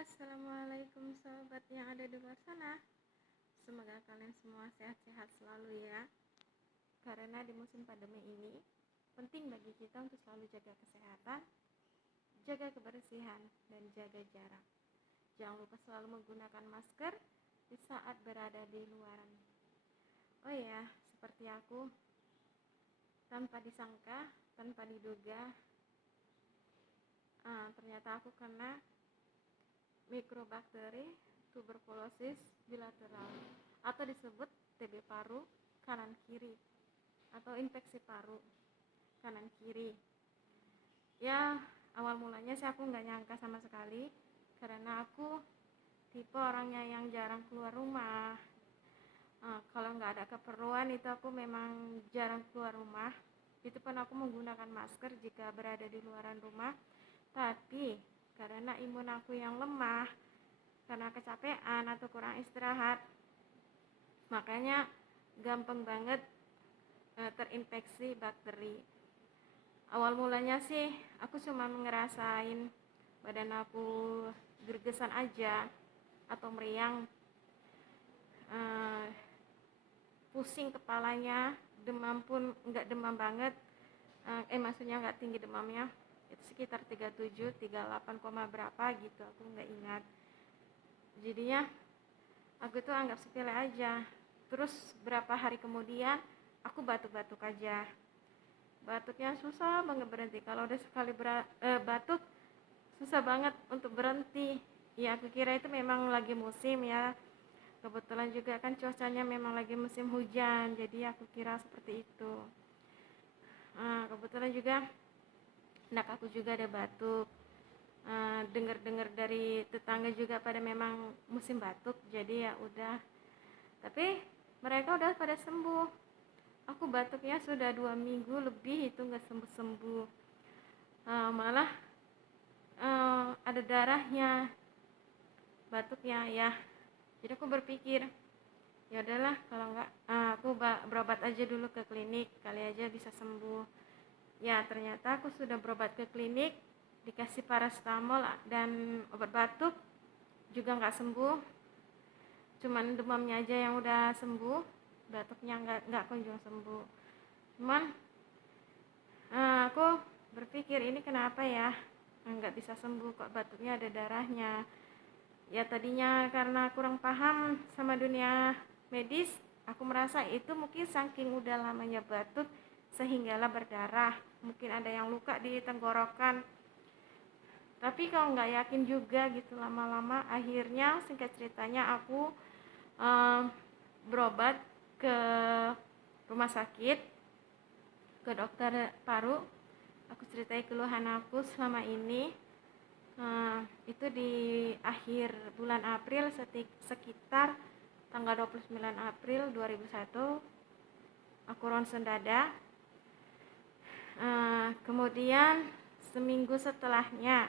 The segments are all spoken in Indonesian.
Assalamualaikum sahabat yang ada di luar sana. Semoga kalian semua sehat-sehat selalu ya. Karena di musim pandemi ini penting bagi kita untuk selalu jaga kesehatan, jaga kebersihan, dan jaga jarak. Jangan lupa selalu menggunakan masker di saat berada di luaran. Oh ya, seperti aku, tanpa disangka, tanpa diduga, ternyata aku kena mikrobakteri tuberkulosis bilateral atau disebut TB paru kanan kiri atau infeksi paru kanan kiri. Ya, awal mulanya sih aku nggak nyangka sama sekali karena aku tipe orangnya yang jarang keluar rumah. Kalau nggak ada keperluan itu aku memang jarang keluar rumah. Itu pun aku menggunakan masker jika berada di luaran rumah. Tapi karena imun aku yang lemah, karena kecapean atau kurang istirahat, makanya gampang banget terinfeksi bakteri. Awal mulanya sih aku cuma ngerasain badan aku gergesan aja atau meriang, pusing kepalanya, demam pun nggak demam banget, maksudnya nggak tinggi demamnya, itu sekitar 37, 38, berapa gitu, aku nggak ingat. Jadinya aku tuh anggap sepele aja. Terus berapa hari kemudian aku batuk-batuk aja. Batuknya susah banget berhenti. Kalau udah sekali batuk susah banget untuk berhenti. Ya aku kira itu memang lagi musim ya. Kebetulan juga kan cuacanya memang lagi musim hujan. Jadi aku kira seperti itu. Kebetulan juga anak aku juga ada batuk. Dengar-dengar dari tetangga juga pada memang musim batuk, jadi ya udah. Tapi mereka udah pada sembuh. Aku batuknya sudah 2 minggu lebih itu nggak sembuh-sembuh. Malah ada darahnya batuknya ya. Jadi aku berpikir ya udahlah, kalau nggak aku berobat aja dulu ke klinik, kali aja bisa sembuh. Ya ternyata aku sudah berobat ke klinik, dikasih paracetamol dan obat batuk juga nggak sembuh, cuman demamnya aja yang udah sembuh, batuknya nggak kunjung sembuh. Cuman aku berpikir ini kenapa ya nggak bisa sembuh, kok batuknya ada darahnya. Ya tadinya karena kurang paham sama dunia medis, aku merasa itu mungkin saking udah lamanya batuk sehinggalah berdarah, mungkin ada yang luka di tenggorokan. Tapi kalau nggak yakin juga gitu, lama-lama akhirnya singkat ceritanya aku berobat ke rumah sakit, ke dokter paru. Aku ceritai keluhan aku selama ini. Itu di akhir bulan April, sekitar tanggal 29 April 2001 aku ronsen dada. Kemudian seminggu setelahnya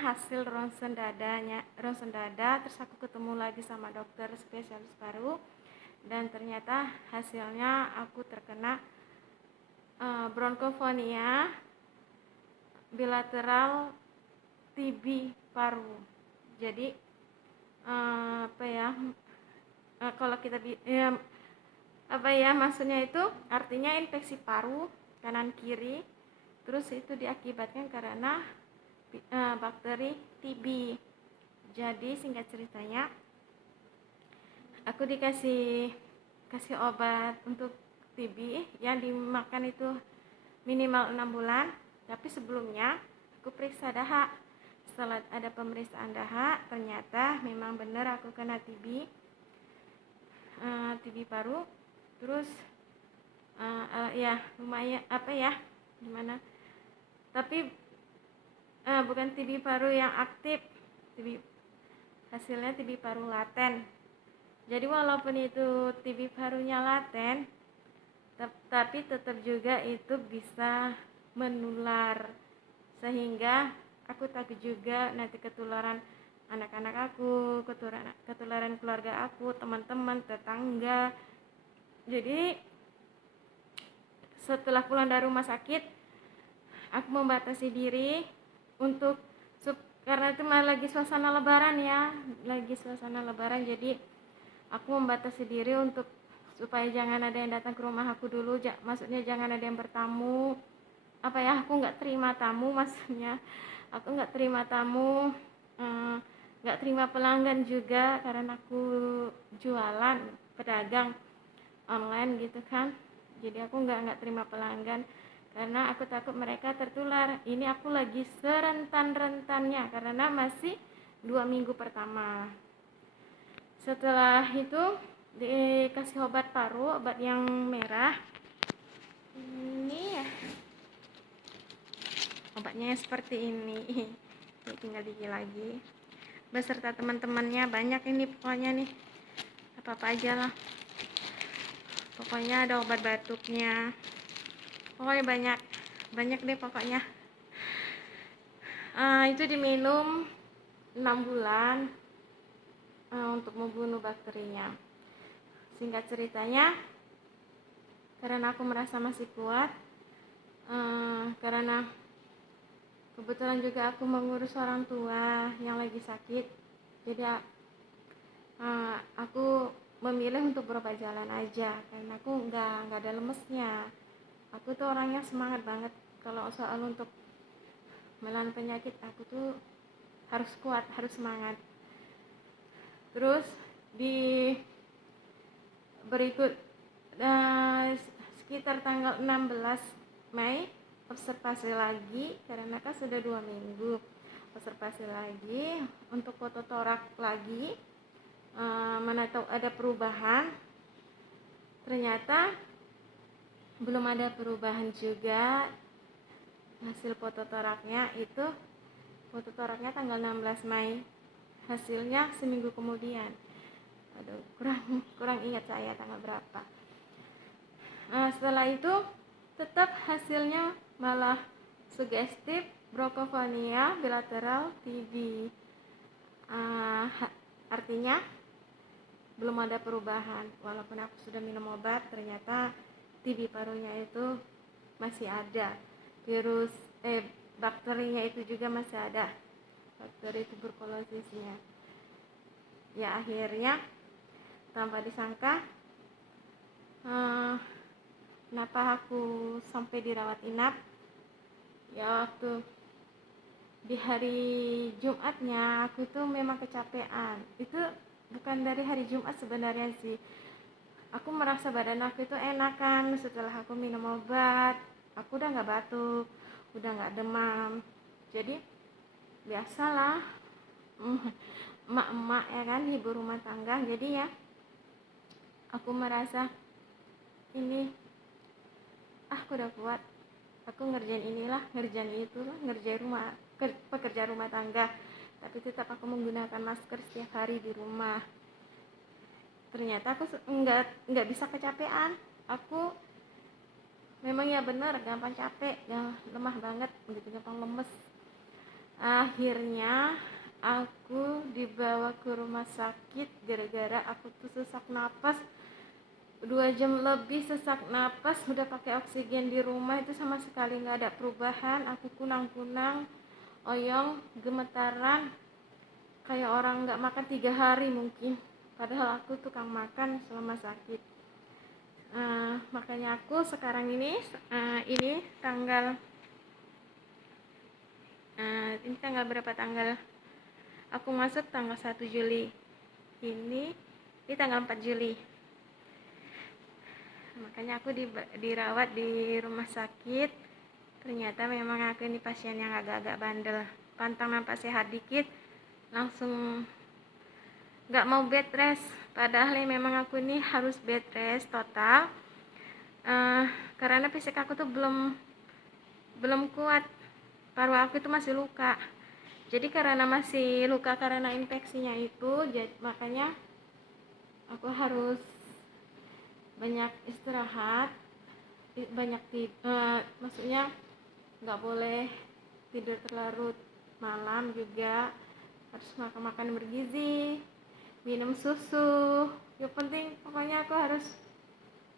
hasil ronsen dada, terus aku ketemu lagi sama dokter spesialis paru dan ternyata hasilnya aku terkena bronkofonia bilateral TB paru. Jadi kalau kita maksudnya itu artinya infeksi paru kanan kiri, terus itu diakibatkan karena bakteri TB. Jadi singkat ceritanya aku dikasih obat untuk TB yang dimakan itu minimal 6 bulan. Tapi sebelumnya aku periksa daha. Setelah ada pemeriksaan daha, ternyata memang benar aku kena TB paru. Terus lumayan gimana, tapi bukan TB paru yang aktif, hasilnya TB paru laten. Jadi walaupun itu TB parunya laten, tapi tetap juga itu bisa menular, sehingga aku takut juga nanti ketularan anak-anak aku, ketularan keluarga aku, teman-teman, tetangga. Jadi setelah pulang dari rumah sakit, aku membatasi diri untuk karena itu malah lagi suasana lebaran ya, lagi suasana lebaran, jadi aku membatasi diri untuk supaya jangan ada yang datang ke rumah aku dulu, maksudnya jangan ada yang bertamu, apa ya, aku nggak terima tamu, maksudnya aku nggak terima tamu, nggak terima pelanggan juga karena aku jualan, pedagang online gitu kan. Jadi aku nggak terima pelanggan karena aku takut mereka tertular. Ini aku lagi serentan-rentannya karena masih 2 minggu pertama. Setelah itu dikasih obat paru, obat yang merah. Ini ya, obatnya seperti ini. Tinggal dikit lagi. Beserta teman-temannya, banyak ini pokoknya nih. Apa-apa aja lah. Pokoknya ada obat batuknya. Pokoknya banyak deh pokoknya. Itu diminum 6 bulan untuk membunuh bakterinya. Singkat ceritanya, karena aku merasa masih kuat, karena kebetulan juga aku mengurus orang tua yang lagi sakit, jadi aku memilih untuk berobat jalan aja karena aku nggak ada lemesnya. Aku tuh orangnya semangat banget kalau soal untuk melawan penyakit. Aku tuh harus kuat, harus semangat. Terus di berikut sekitar tanggal 16 Mei observasi lagi karena kan sudah 2 minggu. Observasi lagi untuk foto torak lagi, mana tahu ada perubahan. Ternyata belum ada perubahan juga. Hasil foto toraknya itu, foto toraknya tanggal 16 Mei, hasilnya seminggu kemudian. Aduh, kurang ingat saya tanggal berapa. Setelah itu tetap hasilnya malah sugestif Brokofonia bilateral TB. Artinya belum ada perubahan. Walaupun aku sudah minum obat, ternyata TB parunya itu masih ada. Bakterinya itu juga masih ada, bakteri tuberkulosisnya. Ya akhirnya tanpa disangka, kenapa aku sampai dirawat inap. Ya waktu di hari Jumatnya aku tuh memang kecapean. Itu bukan dari hari Jumat sebenarnya sih. Aku merasa badan aku itu enakan setelah aku minum obat. Aku udah gak batuk, udah gak demam. Jadi biasalah, emak-emak ya kan, ibu rumah tangga. Jadi ya aku merasa ini, aku udah kuat, aku ngerjain inilah, ngerjain itulah, pekerjaan rumah tangga, tapi tetap aku menggunakan masker setiap hari di rumah. Ternyata aku nggak bisa kecapean. Aku memang ya benar gampang capek, lemah banget, begitu gampang lemes. Akhirnya aku dibawa ke rumah sakit gara-gara aku tuh sesak napas 2 jam lebih, sesak napas, udah pakai oksigen di rumah itu sama sekali nggak ada perubahan. Aku kunang-kunang, oyong, gemetaran, kayak orang nggak makan 3 hari mungkin. Padahal aku tukang makan selama sakit. Makanya aku sekarang ini tanggal ini tanggal berapa, tanggal aku masuk tanggal 1 Juli, ini tanggal 4 Juli. Makanya aku dirawat di rumah sakit. Ternyata memang aku ini pasien yang agak-agak bandel, pantang nampak sehat dikit langsung gak mau bed rest. Padahal memang aku ini harus bed rest total, karena fisik aku tuh belum kuat. Paru aku itu masih luka. Jadi karena masih luka karena infeksinya itu, makanya aku harus banyak istirahat, banyak maksudnya nggak boleh tidur terlarut malam, juga harus makan bergizi, minum susu. Yang penting pokoknya aku harus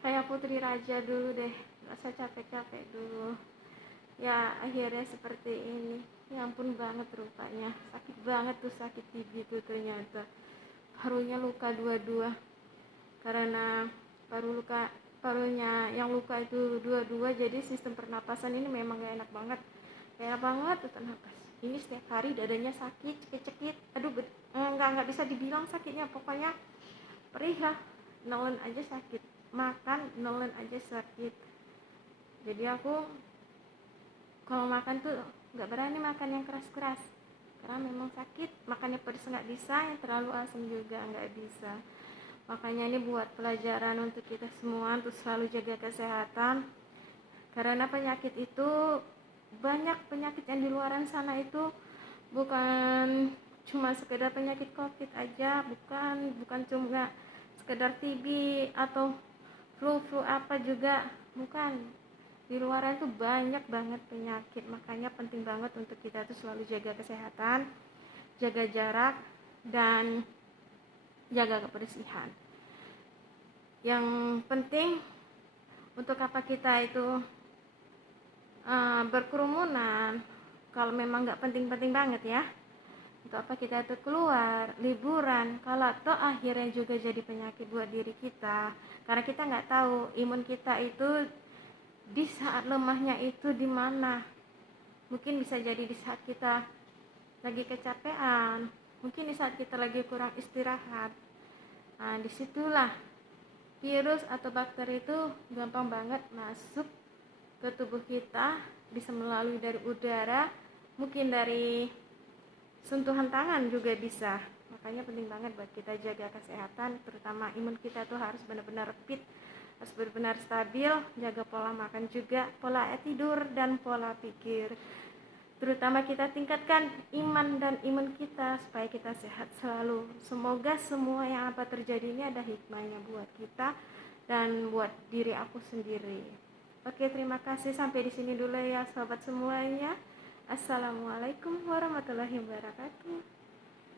kayak putri raja dulu deh, nggak usah capek-capek dulu. Ya akhirnya seperti ini. Ya ampun banget rupanya, sakit banget tuh, sakit TB tuh ternyata. Parunya luka dua-dua, karena parunya yang luka itu dua-dua, jadi sistem pernapasan ini memang gak enak banget tuh napas. Ini setiap hari dadanya sakit, cekit-cekit, aduh nggak bisa dibilang sakitnya, pokoknya perih lah. Nelen aja sakit, makan nelen aja sakit. Jadi aku kalau makan tuh nggak berani makan yang keras-keras, karena memang sakit. Makannya pedas nggak bisa, yang terlalu asam juga nggak bisa. Makanya ini buat pelajaran untuk kita semua untuk selalu jaga kesehatan, karena penyakit itu banyak. Penyakit yang di luaran sana itu bukan cuma sekedar penyakit COVID aja, bukan cuma sekedar TB atau flu apa juga, bukan. Di luaran tuh banyak banget penyakit. Makanya penting banget untuk kita tuh selalu jaga kesehatan, jaga jarak, dan jaga kebersihan. Yang penting untuk apa kita itu berkerumunan, kalau memang nggak penting-penting banget ya. Untuk apa kita itu keluar liburan kalau toh akhirnya juga jadi penyakit buat diri kita, karena kita nggak tahu imun kita itu di saat lemahnya itu di mana. Mungkin bisa jadi di saat kita lagi kecapean, mungkin di saat kita lagi kurang istirahat. Nah, disitulah virus atau bakteri itu gampang banget masuk ke tubuh kita, bisa melalui dari udara, mungkin dari sentuhan tangan juga bisa. Makanya penting banget buat kita jaga kesehatan, terutama imun kita tuh harus benar-benar fit, harus benar-benar stabil. Jaga pola makan juga, pola tidur, dan pola pikir. Terutama kita tingkatkan iman dan imun kita supaya kita sehat selalu. Semoga semua yang apa terjadi ini ada hikmahnya buat kita dan buat diri aku sendiri. Oke, terima kasih, sampai di sini dulu ya sahabat semuanya. Assalamualaikum warahmatullahi wabarakatuh.